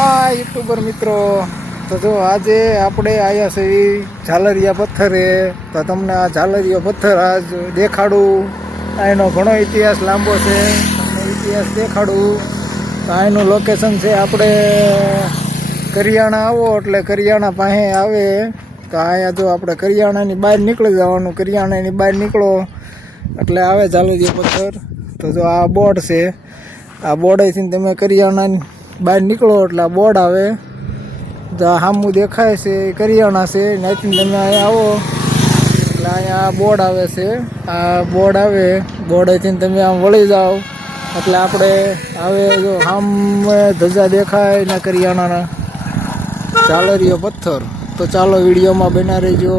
હા, યુટ્યુબર મિત્રો. તો જો આજે આપણે આવ્યા છે ઝાલરિયા પથ્થરે. તો તમને આ ઝાલરિયો પથ્થર આજ દેખાડું. એનો ઘણો ઇતિહાસ લાંબો છે. તમને ઇતિહાસ દેખાડું. તો એનું લોકેશન છે આપણે કરિયાણા આવો એટલે કરિયાણા પાસે આવે. તો અહીંયા જો આપણે કરિયાણાની બહાર નીકળી જવાનું. કરિયાણાની બહાર નીકળો એટલે આવે ઝાલરિયા પથ્થર. તો જો આ બોર્ડ છે. આ બોર્ડેથી તમે કરિયાણાની બહાર નીકળો એટલે બોર્ડ આવે. તો સામું દેખાય છે કરિયાણા છે ત્યાંથી તમે અહીંયા આવો. એટલે અહીંયા બોર્ડ આવે છે. આ બોર્ડ આવે બોર્ડેથી તમે આમ વળી જાઓ. એટલે આપણે આવે જો આમ ધજા દેખાય ને કરિયાણાના. ઝાલરીયો પથ્થર. તો ચાલો વિડીયોમાં બના રહેજો.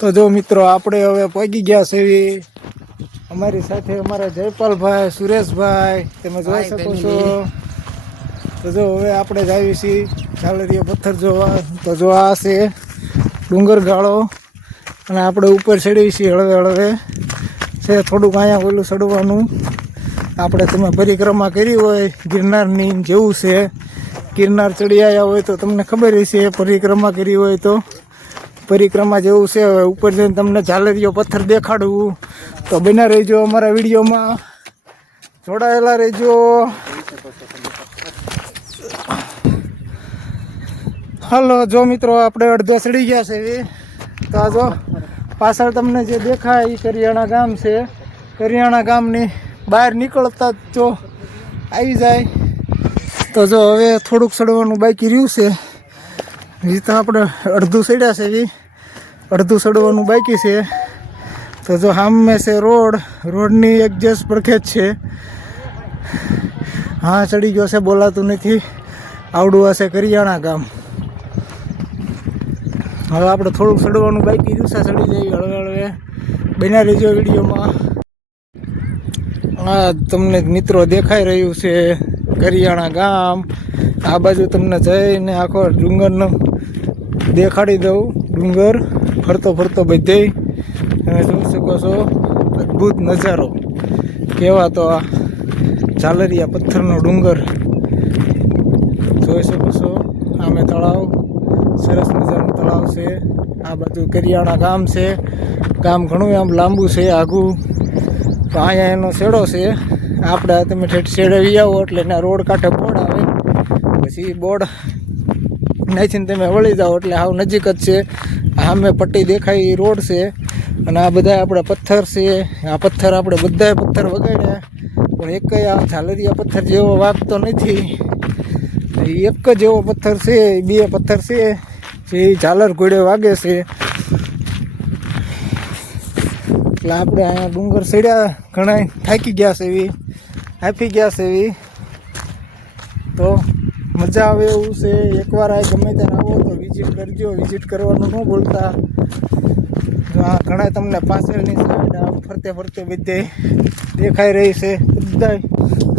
તો જો મિત્રો આપણે હવે પહોંચી ગયા છે. એવી અમારી સાથે અમારા જયપાલભાઈ સુરેશભાઈ તમે જોઈ શકો છો. તો જો હવે આપણે જઈએ છીએ ઝાલરીયો પથ્થર જોવા. તો જો આ છે ડુંગર ગાળો. અને આપણે ઉપર ચડી છીએ હળવે હળવે. છે થોડુંક અહીંયા ઓલું ચડવાનું. આપણે તમે પરિક્રમા કરી હોય, ગિરનારની જેવું છે. ગિરનાર ચડી આવ્યા હોય તો તમને ખબર હશે, પરિક્રમા કરી હોય તો. પરિક્રમા જેવું છે, હવે ઉપર જઈને તમને ઝાલરીયો પથ્થર દેખાડવું. તો બના રહેજો અમારા વિડીયોમાં. જોડાયેલા રહેજો. હાલો, જો મિત્રો, આપણે અડધો ચડી ગયા છે એ. તો આ જો પાછળ તમને જે દેખાય એ કરિયાણા ગામ છે. કરિયાણા ગામની બહાર નીકળતા જ જો આવી જાય. તો જો હવે થોડુંક ચડવાનું બાકી રહ્યું છે. એ તો આપણે અડધું ચડ્યા છે એ અડધું ચડવાનું બાકી છે. તો જો સામે છે રોડ. રોડની એક્ઝેસ પડખે છે. હા, ચડી ગયો છે, બોલાતું નથી. આવડું હશે કરિયાણા ગામ. હવે આપણે થોડુંક ચડવાનું બાકી રહ્યું સડી જઈએ હળવે હળવે. બના રહેજો વિડીયોમાં. આ તમને મિત્રો દેખાઈ રહ્યું છે, કરિયાણા ગામ. આ બાજુ તમને જઈને આખો ડુંગરનો દેખાડી દઉં. ડુંગર ફરતો ફરતો બધે તમે જોઈ શકો છો, અદ્ભુત નજારો. કેવા તો આ ઝાલરિયા પથ્થરનો ડુંગર જોઈ શકો છો આમે તળાવ સરસ મજાનું તળાવ છે આ બાજુ કરિયાણા ગામ છે. ગામ ઘણું આમ લાંબુ છે આઘું તો અહીંયા એનો શેડો છે. આપણે તમે ઠેઠ શેડે આવો એટલે એના રોડ કાંઠે બોર્ડ આવે. પછી બોર્ડ નાખીને તમે વળી જાઓ એટલે આવ નજીક જ છે. સામે પટ્ટી દેખાય એ રોડ છે. અને આ બધા આપણા પથ્થર છે. આ પથ્થર આપણે બધાય પથ્થર વગાડ્યા. પણ એક આ ઝાલરિયા પથ્થર જેવો વાગતો નથી. એક જ એવો પથ્થર છે બે પથ્થર છે. જે ઝાલર ઘોડે વાગે છે. એટલે આપણે અહીંયા ડુંગર ચડ્યા ઘણા થાકી ગયા છે એવી આપી ગયા છે એવી. તો મજા આવે એવું છે, એકવાર આ ગમે ત્યારે આવો તો વિઝિટ કરજો વિઝિટ કરવાનું ન ભૂલતા. જો આ ઘણા તમને પાછળની સાઈડ ફરતે ફરતે બધે દેખાઈ રહી છે બધા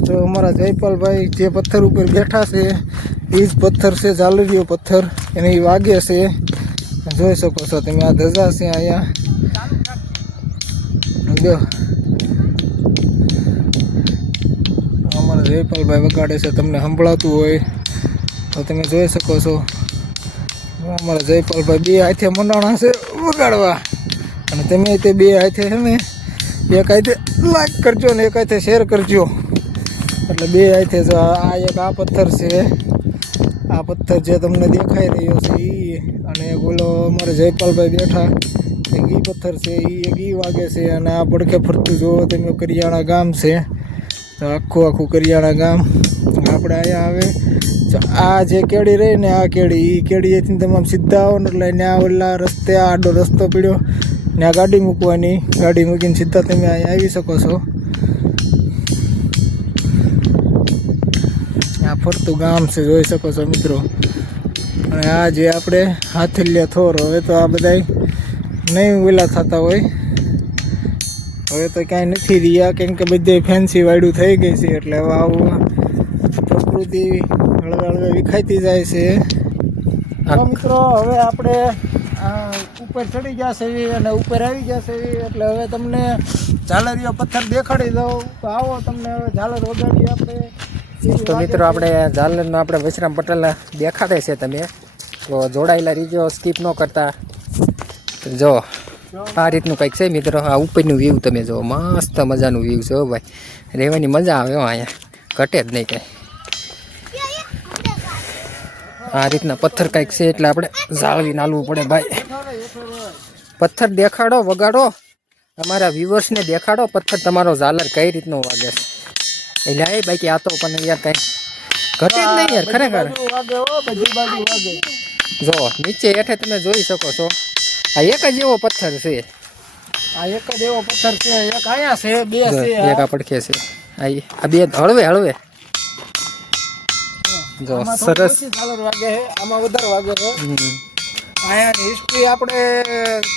તો અમારા જયપાલભાઈ જે પથ્થર ઉપર બેઠા છે એ જ પથ્થર છે ઝાલરીઓ પથ્થર. એને એ વાગે છે. જોઈ શકો છો તમે, આ ધજા છે અહીંયા. જો. અમારા જયપાલભાઈ વગાડે છે, તમને સંભળાતું હોય તો તમે જોઈ શકો છો. અમારા જયપાલભાઈ બે હાથે મંડાણા છે વગાડવા. અને તમે તે બે હાથે છે ને, એક હાથે લાઈક કરજો ને એક હાથે શેર કરજો. એટલે બે હાથે આ એક આ પથ્થર છે. આ પથ્થર જે તમને દેખાઈ રહ્યો છે એ અને બોલો અમારે જયપાલભાઈ બેઠા. એક ઈ પથ્થર છે એ એક ઈ વાગે છે અને આ પડખે ફરતું જુઓ તમે કરિયાણા ગામ છે. તો આખું આખું કરિયાણા ગામ આપણે અહીંયા આવે. આ જે કેળી રહી ને આ કેળી એ કેળી એથી તમામ સીધા આવો ને એટલે ત્યાં ઓલા રસ્તે આ આડો રસ્તો પીડ્યો. ને આ ગાડી મૂકવાની, ગાડી મૂકીને સીધા તમે અહીંયા આવી શકો છો. ફરતું ગામ છે જોઈ શકો છો મિત્રો. અને આ જે આપણે હાથલિયા થોર હવે તો આ બધા નહીં ઓલા થતા હોય. હવે તો કાંઈ નથી રહ્યા કેમ કે બધે ફેન્સી વાળું થઈ ગઈ છે એટલે હવે આવું પ્રકૃતિ હળવે હળવે વિખાઈતી જાય છે. મિત્રો હવે આપણે ઉપર ચડી ગયા છે અને ઉપર આવી ગયા છે એટલે હવે તમને ઝાલરીઓ પથ્થર દેખાડી દઉં. તો આવો તમને હવે ઝાલર વગાડી આપણે. તો મિત્રો આપણે ઝાલરનો આપણે વિશ્રામ પટેલ દેખાડે છે તમે. તો જોડાયેલા રીજો સ્કીપ ન કરતા. જો, આ રીતનું કંઈક છે મિત્રો. આ ઉપરનું વ્યૂ તમે જો મસ્ત મજાનું વ્યૂ છે ભાઈ. રહેવાની મજા આવે અહીંયા. ઘટે જ નહીં કાંઈ. આ રીતના પથ્થર કંઈક છે એટલે આપણે જાળવી નાલવું પડે ભાઈ. પથ્થર દેખાડો, વગાડો. તમારા વ્યુઅર્સને દેખાડો, પથ્થર તમારો ઝાલર કઈ રીતનો વાગે છે. એટલે એ બાકી આ તો પણ યાર કઈ ઘટે જ નહીં યાર ખરેખર. જો નીચે હેઠે તમે જોઈ શકો છો. આ એક જ એવો પથ્થર છે. આ એક જ એવો પથ્થર છે એક આયા છે બે છે એક આ પડખે છે. આ આ બે હળવે હળવે. જો સરસ. વાગે આમાં વધારે વાગે છે. આયાની હિસ્ટ્રી આપણે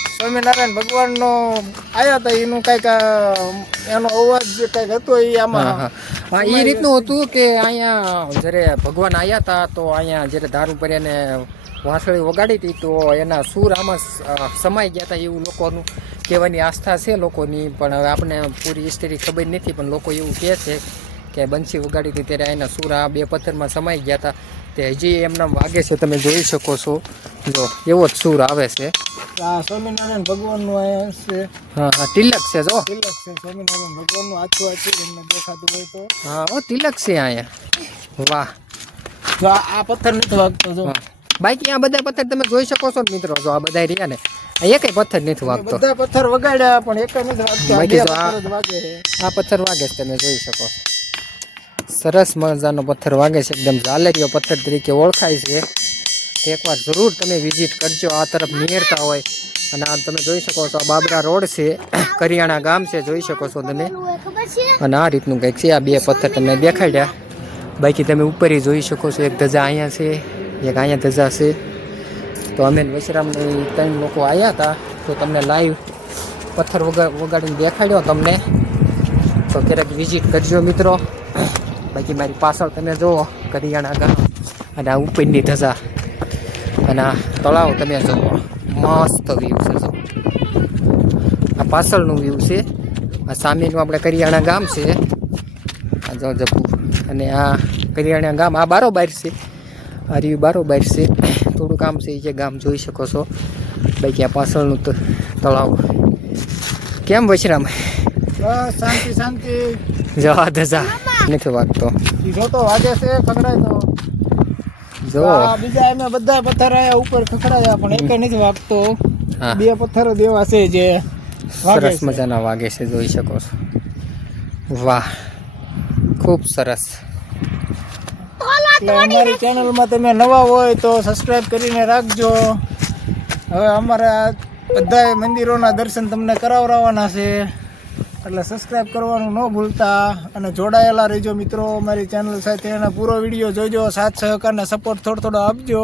સ્વામિનારાયણ ભગવાનનો આવ્યા હતા એનું કંઈક એનો અવાજ જે કંઈક હતો એ આમાં હા એ રીતનું હતું કે અહીંયા જ્યારે ભગવાન આવ્યા હતા તો અહીંયા જ્યારે દારૂ પર્યાને વાંસળી વગાડી હતી તો એના સૂર આમાં સમાઈ ગયા હતા એવું લોકોનું કહેવાની આસ્થા છે લોકોની પણ હવે આપણે પૂરી હિસ્ટરી ખબર નથી પણ લોકો એવું કહે છે કે બંસી વગાડી હતી ત્યારે એના સૂર આ બે પથ્થરમાં સમાઈ ગયા હતા તે હજી એમના વાગે છે તમે જોઈ શકો છો. જો એવો જ સૂર આવે છે. આ સ્વામિનારાયણ ભગવાનનું અહીંયા છે. હા હા તિલક છે જો. તિલક છે સ્વામિનારાયણ ભગવાનનું આછું આછું એમને દેખાતું હોય તો. હા ઓ તિલક છે અહીંયા. વાહ. જો આ પથ્થર નથી વાગતો જો. બાકી આ બધા પથ્થર તમે જોઈ શકો છો મિત્રો જો આ બધા રહ્યા ને. એકેય પથ્થર નથી વાગતો. બધા પથ્થર વગાડ્યા પણ એક નથી વાગતો. આ પથ્થર વાગે છે તમે જોઈ શકો. સરસ મજાનો પથ્થર વાગે છે એકદમ ઝાલરીયો પથ્થર તરીકે ઓળખાય છે. એકવાર જરૂર તમે વિઝિટ કરજો. આ તરફ નિયરતા હોય. અને આમ તમે જોઈ શકો છો, આ બાબરા રોડ છે. કરિયાણા ગામ છે, જોઈ શકો છો તમે. અને આ રીતનું કંઈક છે. આ બે પથ્થર તમને દેખાડ્યા. બાકી તમે ઉપર જોઈ શકો છો, એક ધજા અહીંયા છે, એક અહીંયા ધજા છે. તો અમે વશરામની ત્રણ લોકો આવ્યા હતા. તો તમને લાઈવ પથ્થર વગા, વગાડીને દેખાડ્યો તમને. તો ક્યારેક વિઝિટ કરજો મિત્રો. બાકી મારી પાછળ તમે જુઓ, કરિયાણા ગામ. અને આ ઉપરની ધજા. અને આ તળાવ તમે જુઓ મસ્ત વ્યૂ છે જો આ પાછળનું વ્યૂ છે આ સામેનું આપણે કરિયાણા ગામ છે આ જો જપુ અને આ કરિયાણા ગામ આ બારોબાર છે આ રહ્યું બારોબાર છે. થોડું કામ છે એ જે ગામ જોઈ શકો છો. બાકી આ પાછળનું ત- તળાવ. કેમ વશરામ? બસ શાંતિ શાંતિ. જવા દજા નથી વાગતો. જોતો વાગે છે ખખડાય તો. જો. બીજા એમાં બધા પથ્થર આયા ઉપર ખખડાયા પણ એક નથી વાગતો. બે પથ્થરો દેવા એવા છે જે સરસ મજાના વાગે છે જોઈ શકો છો. વાહ ખૂબ સરસ. એટલે અમારી ચેનલમાં તમે નવા હોય તો સબસ્ક્રાઇબ કરીને રાખજો. હવે અમારા બધા મંદિરોના દર્શન તમને કરાવરાવાના છે. એટલે સબસ્ક્રાઇબ કરવાનું ન ભૂલતા અને જોડાયેલા રહેજો મિત્રો. અમારી ચેનલ સાથે અને પૂરો વીડિયો જોજો સાથ સહકારને સપોર્ટ થોડો થોડો આપજો.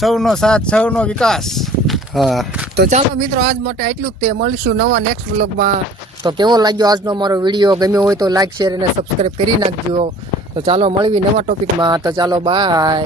સૌનો સાથ સૌનો વિકાસ. હા. તો ચાલો મિત્રો આજ માટે આટલું જ તે. મળીશું નવા નેક્સ્ટ બ્લોગમાં તો કેવો લાગ્યો આજનો મારો વીડિયો? ગમ્યો હોય તો લાઈક શેર અને સબસ્ક્રાઈબ કરી નાખજો. તો ચાલો મળવી નવા ટોપિકમાં તો ચાલો બાય